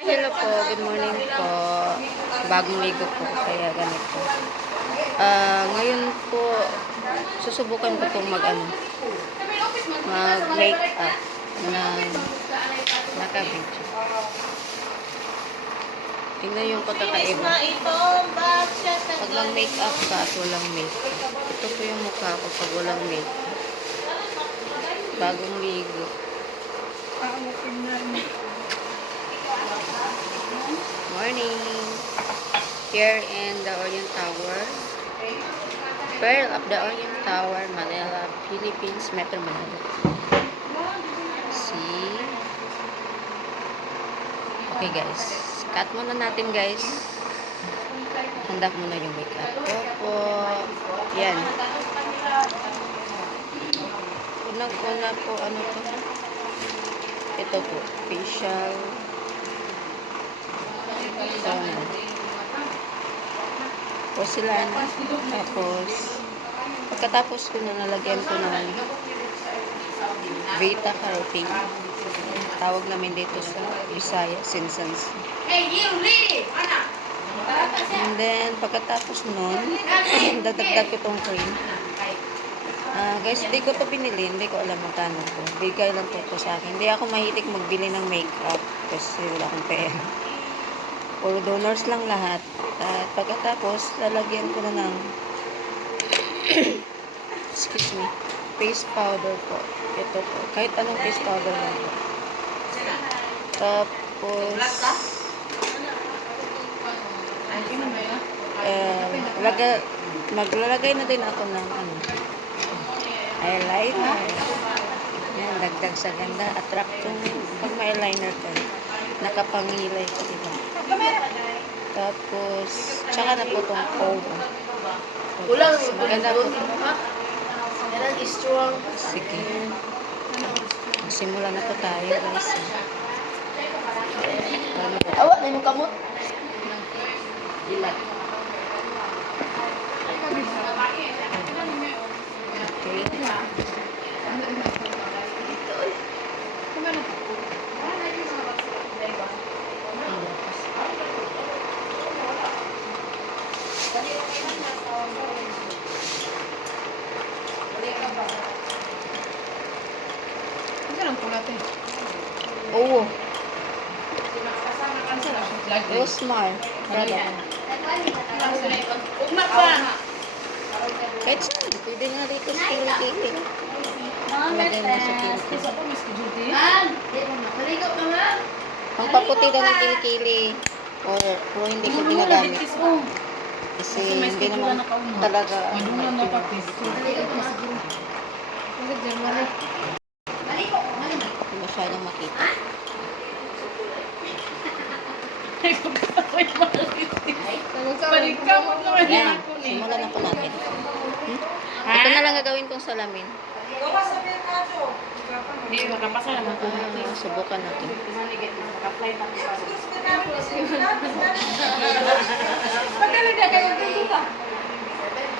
Hello po, good morning po. Bagong ligo po, kaya ganito. Ngayon po, susubukan ko pong mag-make up ng naka-video. Tingnan yung pagkakaiba. Pag mag-make up ka at walang make up. Ito po yung mukha ko pag walang make up. Bagong ligo. Morning. Here in the Orient Tower. Pearl of the Orient Tower, Manila, Philippines, Metro Manila. See? Okay guys. Cut muna natin guys. Handa muna yung makeup ko po. Yan. Unang-una po, ano to? Ito po, facial. Porcelana. Tapos, pagkatapos ko na nalagyan ko ng Vita Carotene. Tawag namin dito sa Visaya, Sinsans. And then, pagkatapos nun, dadagdag ko tong cream. Guys, hindi ko to binili. Hindi ko alam magkano to. Bigay lang to sa akin. Hindi ako mahilig magbili ng makeup kasi wala akong pera. Puro donors lang lahat. At pagkatapos, lalagyan ko na ng excuse me, face powder po. Ito po. Kahit anong face powder lang po. Tapos, maglalagay na din ako ng eyeliner. Yan, dagdag sa ganda. Attract yung pag may eyeliner ka. Nakapangilay ko, diba? Tapos, tsaka na po itong powder. Kulang, maganda po. Yan strong. Sige. Simula na po tayo, guys. Awa, na yung kamot. Okay. Oo. Rosmar. Kahit saan, pwede nga dito sa kilikili. Lagay mo sa kilikili. Pangpaputi daw ng kilikili. Pero hindi ko ginagamit. Kasi hindi naman talaga hindi masyadong makita. Yan, simulan na po natin. Ito na lang gagawin kong salamin. Subukan natin.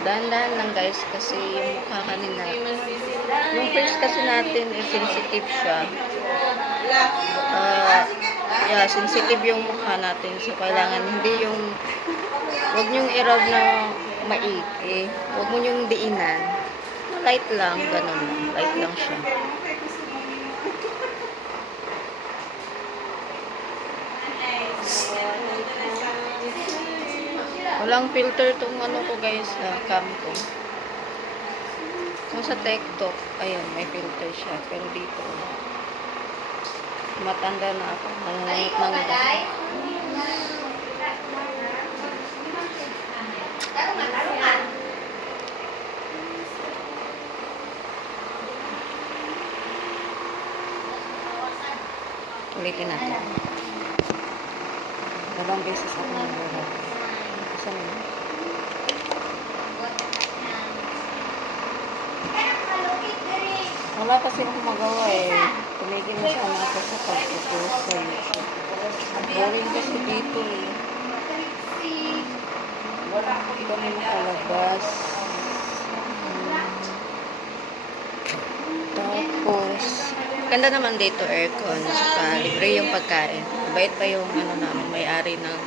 Dahan-dahan lang guys kasi yung mukha kanina. Yung face kasi natin sensitive siya. Sensitive yung mukha natin. So kailangan hindi yung wag nyong i-rub na maigi. Wag mo nyong diinan. Light lang, ganun. Light lang siya. Walang filter tong ko guys sa cam ko. Kung sa TikTok, ayan, may filter siya. Pero dito, matanda na ako. Nangunit ng ulitin natin. Dalawang beses ako nag-ulat. Isa na. Wala kasi akong magawa eh. Tumigil na sana ako sa pag-post sa YouTube. Boring kasi dito eh. Hindi kami makalabas. Tapos, Ganda naman dito, aircon, saka libre yung pagkain. Mabait pa yung ano namin, may-ari ng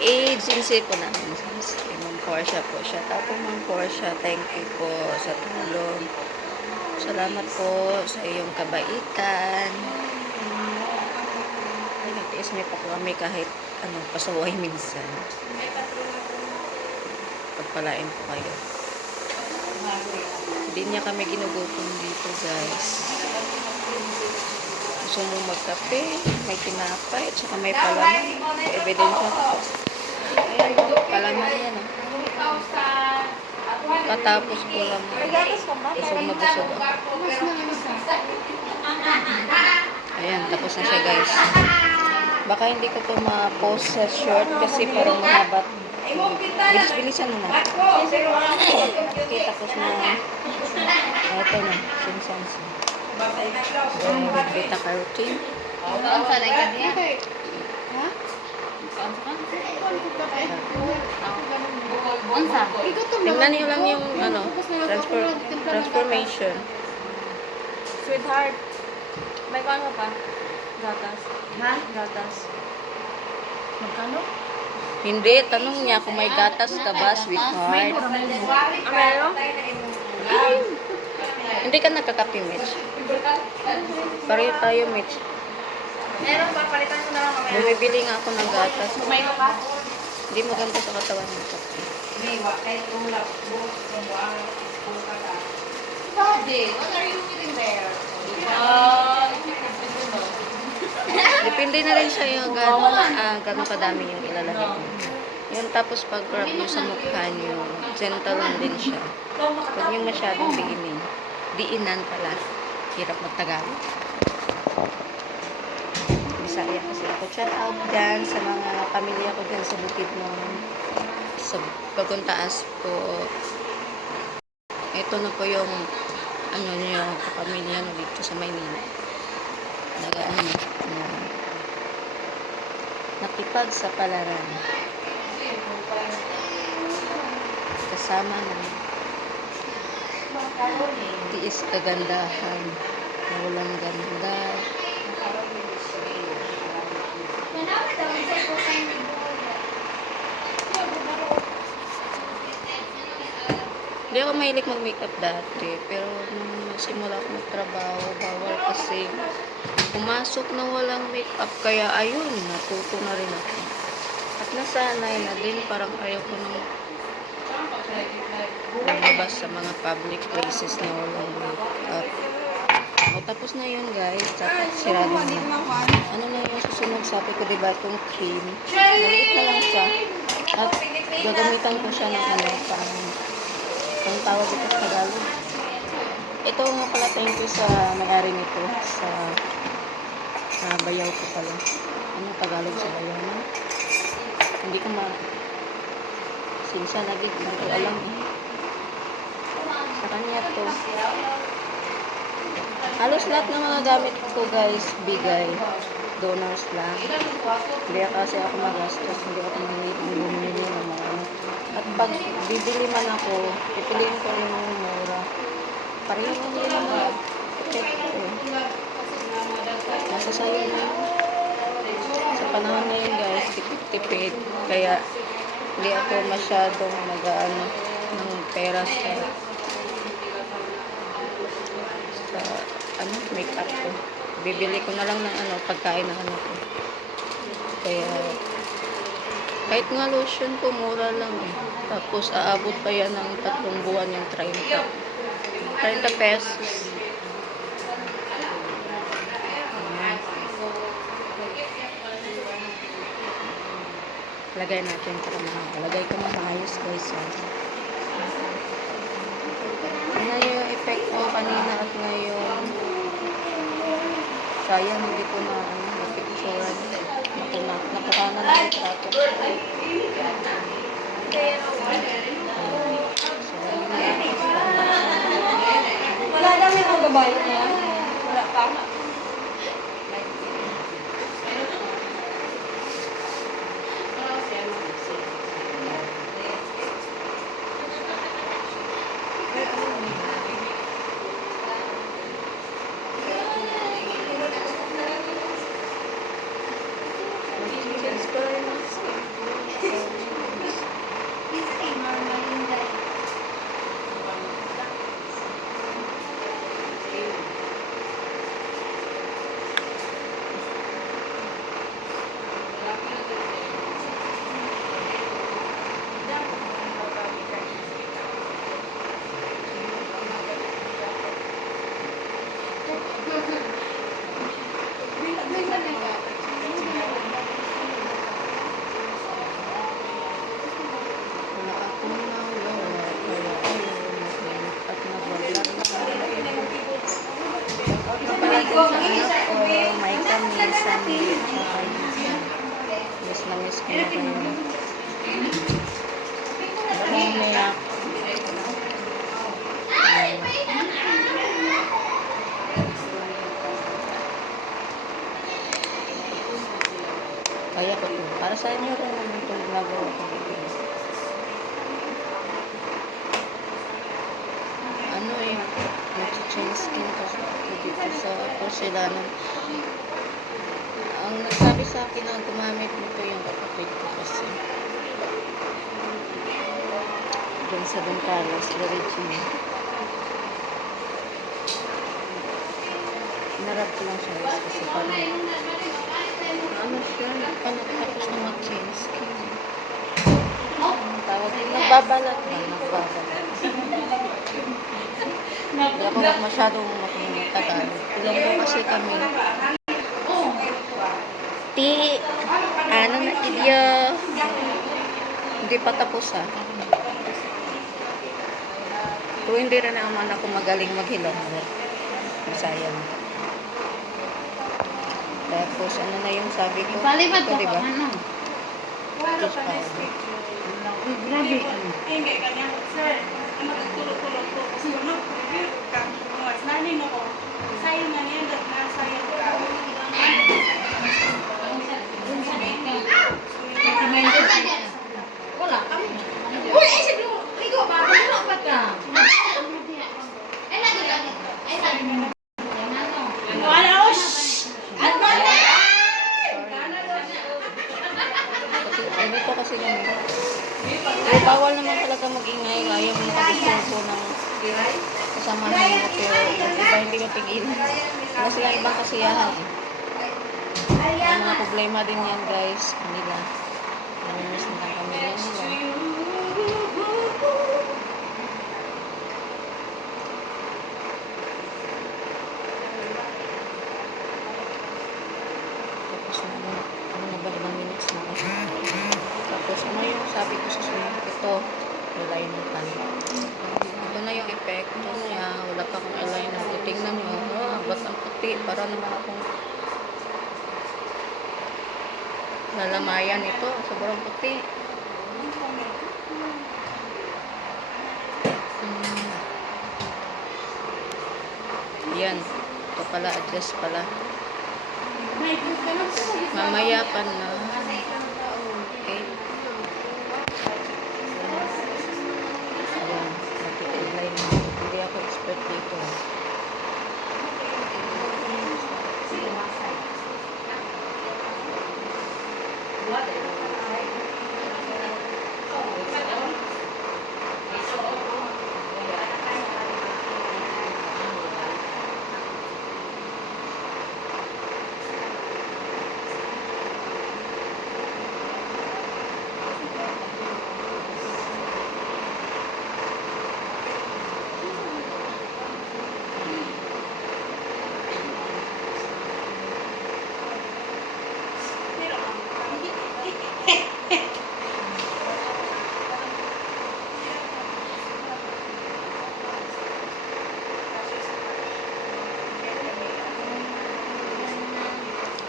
agency po namin. Si Ma'am Portia po siya. Tapo Ma'am Portia, thank you po sa tulong. Salamat po sa iyong kabaitan. Ay, nagtiis niyo pa po kami kahit pasaway minsan. Pagpalain po kayo. Hindi niya kami ginugutom dito, guys. Gusto mo magkape, may tinapay, at saka may palaman. Ebidensya ko. Ayan, palaman yan. Katapos ko lang. Busog na busog ako. Ayan, tapos na siya, guys. Baka hindi ko to ma-post sa short kasi parang mahabat. Bilis-bilisan mo na. Okay, tapos na. Ito na, sinsansi. Beta carotene. Ang sanay ka niya. Ha? Unsa? Tingnan niyo lang yung transformation. Sweetheart. May kano pa? Gatas. Ha? Gatas. Magkano? Hindi, tanong niya kung may gatas ka ba, sweetheart. Meron? Hindi ka nagkakape, Mitch. Pareho tayo, Mitch. Meron, papalitan ko na lang mamaya. Bumibili nga ako ng gatas. May ka? Hindi maganda sa katawan ng kape. May, kahit ulap. Daddy, what are you eating there? Depende na rin sa iyo gano'ng kadami yung ilalagay mo. Yun, tapos pag rub nyo sa mukha nyo, gentle lang din siya. Huwag nyo masyadong diinin. Diinan pala. Hirap magtagalog. Bisaya kasi ako. Shout out dyan sa mga pamilya ko dyan sa bukid mo. Sa Bagong Taas po. Ito na po yung yung kapamilya no, dito sa Maynila. Nakipag sa palaran. Kasama ng tiis kagandahan na walang ganda. Hindi ako mahilig mag-makeup dati, pero nung nagsimula ako magtrabaho, bawal kasi pumasok na walang makeup, kaya ayun, natuto na rin ako. At nasanay na din, parang ayaw ko nang lumabas sa mga public places na walang makeup. O, tapos na yun, guys. Tapos sirado na. Ano na yung susunod? Sabi ko, diba, itong cream. Maliit na lang siya. At gagamitan ko siya ng ang tawag ito sa Tagalog. Ito nga pala, thank you sa may-ari nito. Sa bayaw ko pala. Anong Tagalog sa bayaw na? Hindi ko sinsa lagi. Hindi ko alam. Sa kanya to. Halos lahat ng mga gamit ko, guys, bigay. Donors lang. Hindi kasi ako magastos. Hindi ako bumili ng mga ano. At pag bibili man ako, pipiliin ko rin yung mura. Pareho hindi naman epekto eh. Nasa sayo na yun. Sa panahon ngayon, guys, tipid. Kaya hindi ako masyadong mag-ano ng pera sa make-up ko. Bibili ko na lang ng pagkain ng ano ko. Kaya kahit nga lotion ko, mura lang eh. Tapos aabot pa yan ng 3 buwan yung 30 pesos. Lagay natin para lagay ko na maayos, guys. Ano yung effect ko kanina at ngayon? Sayang, hindi ko na-picturean. Nakuha na yung trato. Wala lang yung mga babae na yan. Wala pa. Wala akong nawala, kaya ayaw makinig at nabablak. Napalagyan sa anak ko, may kamisan, miss na miss ko na kayo. Umiyak. Kaya ko to. Para sa inyo rin naman itong ginagawa ko dito. Ano eh, nag-change skin kasi ako dito sa porcelanan. Ang nagsabi sa akin na gumamit nito yung kapatid ko kasi. Doon sa Don Carlos, Regina. Narap ko lang siya guys kasi parang ano siya, tapos na mag-change skin. Ang tawag yun, nagbabalat na, nagbabalat. Hindi ako masyadong makatagal. Ilonggo kasi kami. Ano na idea? Hindi pa tapos ah. Pero hindi rin naman ako magaling maghilonggo. Sayang. Tapos ano na yung sabi ko? Ipalipat Ito, ko diba? ano? Fish powder. Grabe ano. Hindi, kanya, sir, matutulog-tulog ko. Kasi ano, review ka. Mas nani no ko. Sayang nga niya, nasayang ka. Wala ka. Uy, ay sabi mo, Rico, bakit ba ka? Wala, oh, shhh! At ba na? Ganito kasi yung pero bawal naman talaga mag-ingay. Ayaw mo nakagusto ko ng kasamahan mo pero yung iba hindi mapigilan. Wala silang ibang kasiyahan eh. May mga problema din yan guys. Kanila. Namimiss nila ang pamilya nila. Tapos ano na ba, ilang minutes na kasi. Tapos ano yung sabi ko sa sunod, ito, eyeliner pan. Ito na yung effect niya, wala pa akong eyeliner. Tingnan nyo, ba't ang puti, para naman akong lalamayan ito, sobrang puti. Yan, ito pala, adjust pala. Mamaya pa na. Okay. Ayan, nag-eyeliner. Hindi ako expert dito.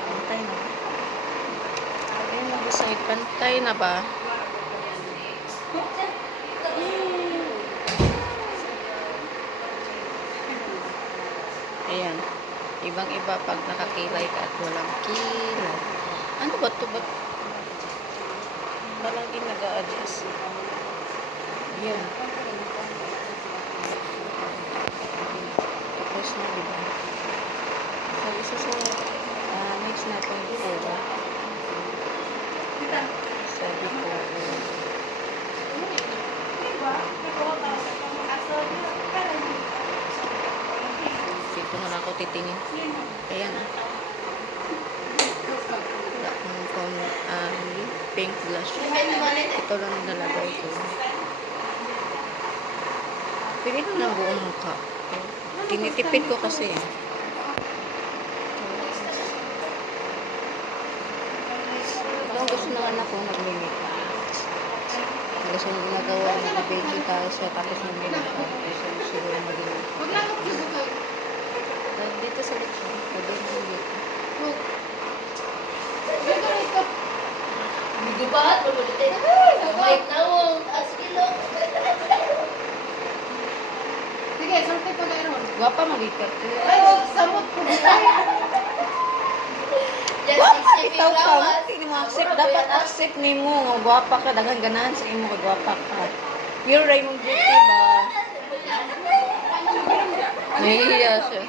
Pantay na. Ayun, mag-decide. Pantay na ba? Ayan. Ibang-iba pag nakakilay ka at walang kilay. Ano ba ito? Ba't palaging nag-a-adjust? Ayan. Tapos na, diba? So, isa sa mix natin pula. Sabi ko, dito na lang ako titingin. Ayan ah. Pink blush. Ito lang nalagay ko. Pili ko na buong mukha. Tinitipid ko kasi. ang gusto ng anak ko, nag-limit. Gusto nang ginagawa, nag-baking tayo siya, tapos nag-limit tayo. Gusto siguro mag-limit. Dito sa lechon, pwede mo dito. Hindi ba? Mabulitin. Wait na mo. Taas kilo. Sige, sorte pa kayo ron. Gwapa malikat. Ay, samot po. Gwapa, ikaw ka. Hindi mo accept. Dapat accept ni mo. Gwapa ka, dagang ganahan sa imo ka, gwapa ka. Pure Raymond Beauty ba? Nahihiya siya.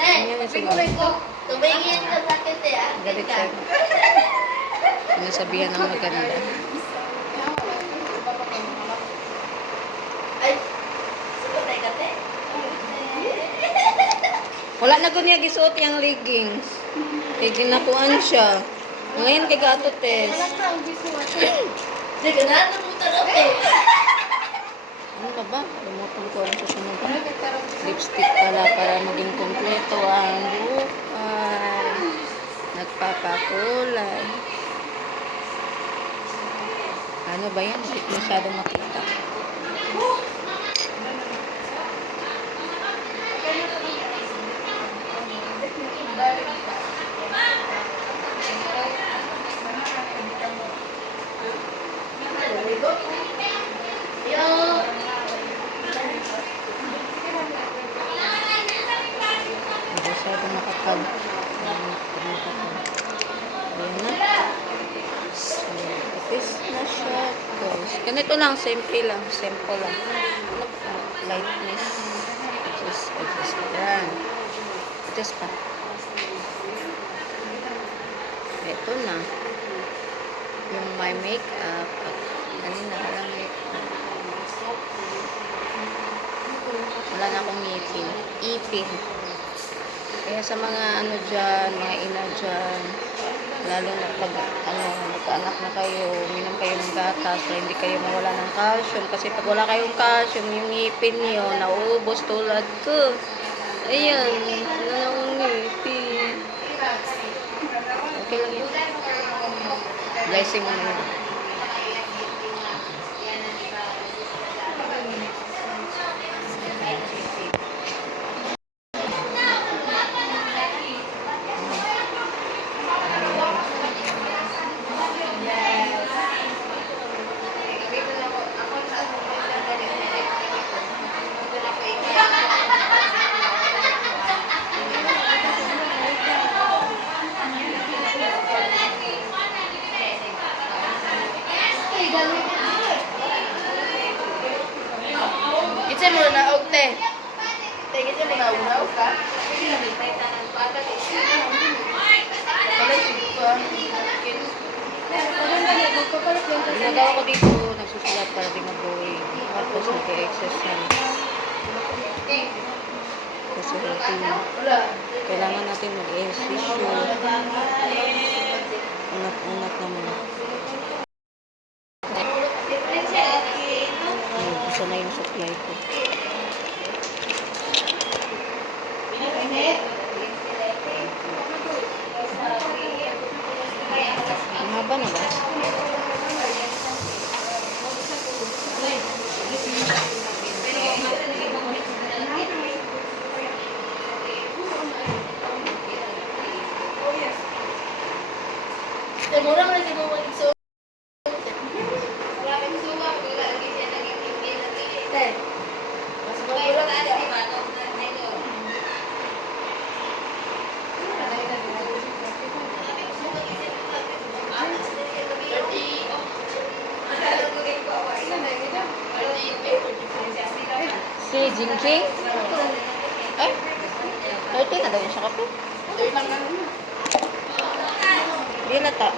Ayan, sige. Tumingin ka sa akin, te, ah. Galit siya. Sinasabihan ako maganda. Ay, sumunay ka, te? Wala na ko niya gisuot yung leggings. Kaya ginapuan siya. Ngayon kay Gato Tess. Sige na, namutan ako, te. Ano ka ba? Lumutong ko ang susunod. Lipstick pala para maging kompleto ang buhay. Nagpapakulay. Ano ba yan? Hindi ko masyado makita. Yo. Hindi masyado makapag. Ayan na. So, tapos na siya. Guys. Ganito lang. Simple lang. Simple lang. Lightness. Adjust. Ayan. Adjust pa. Ito na. Yung my makeup. Kanina walang makeup. Wala na akong ngipin. Ipin. Kaya sa mga ano dyan, mga ina dyan, lalo na pag nagkaanak na kayo, uminom kayo ng gatas, para hindi kayo mawala ng calcium. Kasi pag wala kayong calcium, yung ngipin niyo, nauubos tulad ko. Ayan, wala na akong ngipin. Okay lang yun. Blessing mo naman. Kitsa mo na, og, te. Te, kitsa mo na, unaw ka. Ginagawa ko dito, nagsusulat para di mag-drawing. Tapos nag-exercise. Kasi routine. Kailangan natin mag-exercise. Unat-unat naman. Isa na yung supply ko. Ang haba na ba? Te, mura mo na siguro mag-isuot. Te, mas mura ka siya. Si Jingjing? Ay, 30 na daw yung sa kape. Hindi na ta.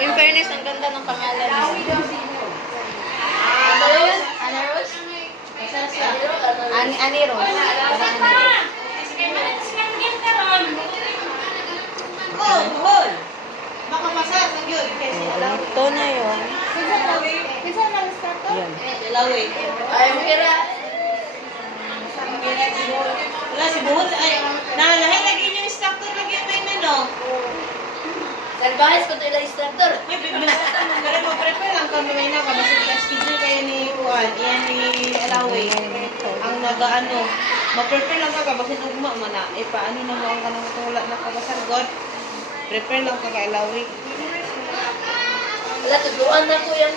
In fairness, ang ganda ng pangalan mo. Ano yun? Ana Rose? Ani Ani Rose. Parang Ani Rose. Baka masas ang yun. Ito na yun. Kinsa lang start to? Yan. Ay, mukira. Wala si Buhot. Ay, nalahay lagi yung instructor lagi may meno. Salbahes ko ito ilang instructor. May bibis. Pero mag-prepare lang kami may na. Kasi schedule kayo ni Juan. Iyan ni Alaway. Ang nag-ano. Mag-prepare lang ka. Basin ugma man na. Eh, paano na mo ang kanang tula na kabasargot. Prepare lang ka kay Alaway. Wala, tuduan na ko yan.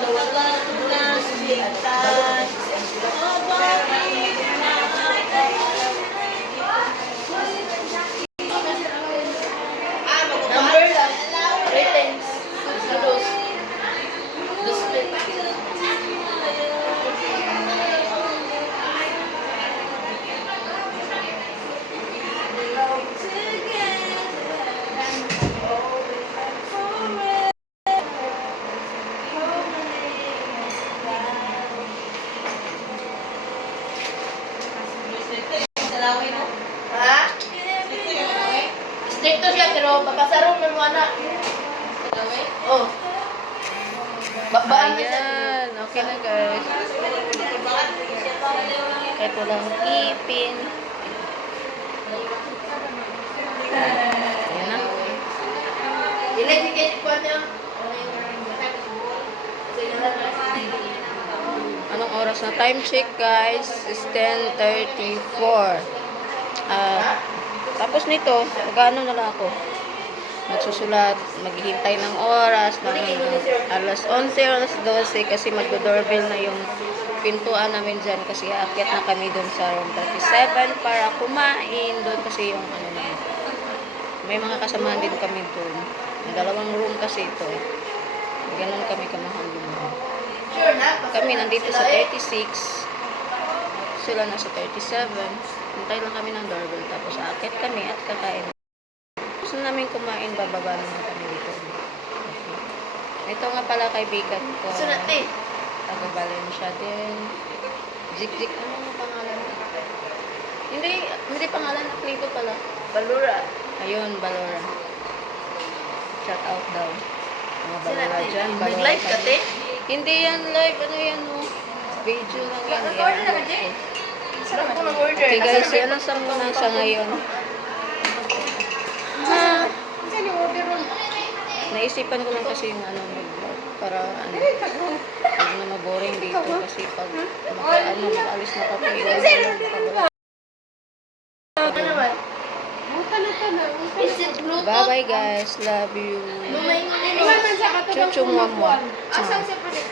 Wala na tuduan. Number lang. Ratings. Dos. Dos split. Alaway no? Ha? Stricto siya, pero papasarong ng mga anak. Oh. Baan na siya. Ayan, okay na guys. Kahit walang ipin. Ayan na. Ilan yung kaya ko niya? Anong oras na? Time check guys is 10:34. Tapos nito, mag-ano na lang ako. Magsusulat, maghihintay ng oras, ng alas 11, alas 12 kasi magdo-doorbell na yung pintuan namin dyan kasi aakyat na kami doon sa room 37 para kumain doon kasi yung ano na. May mga kasamahan din kami doon. May dalawang room kasi ito. Ganon kami kamahal din. Sure na? Kami nandito sa 36. Sila nasa 37. Hintay lang kami ng doorbell. Tapos aakyat kami at kakain. Gusto namin kumain, bababa naman kami dito. Ito nga pala kaibigan ko. Sunod eh. Taga-Valencia din. Jik-jik. Ano ang pangalan? Hindi pangalan. Aklito pala. Balura. Ayun, Balora. Shout out daw. Mga Balora Sunod dyan. eh. Balora Nag-live ka, kami. te? Hindi yan live. Ano yan, oh? Video lang yan. Nag-order na ka, te? Sarap ko nag-order. Okay guys, yan ang sa muna sa ngayon. Saan yung order ron? Naisipan ko lang kasi yung ano mag-vlog para ano, huwag na maboring dito kasi pag makaalis na kami, Ano naman? Is it Bluetooth? bye-bye guys, love you. Lumay mo din. Chuchu mwamwa. Asan siya project?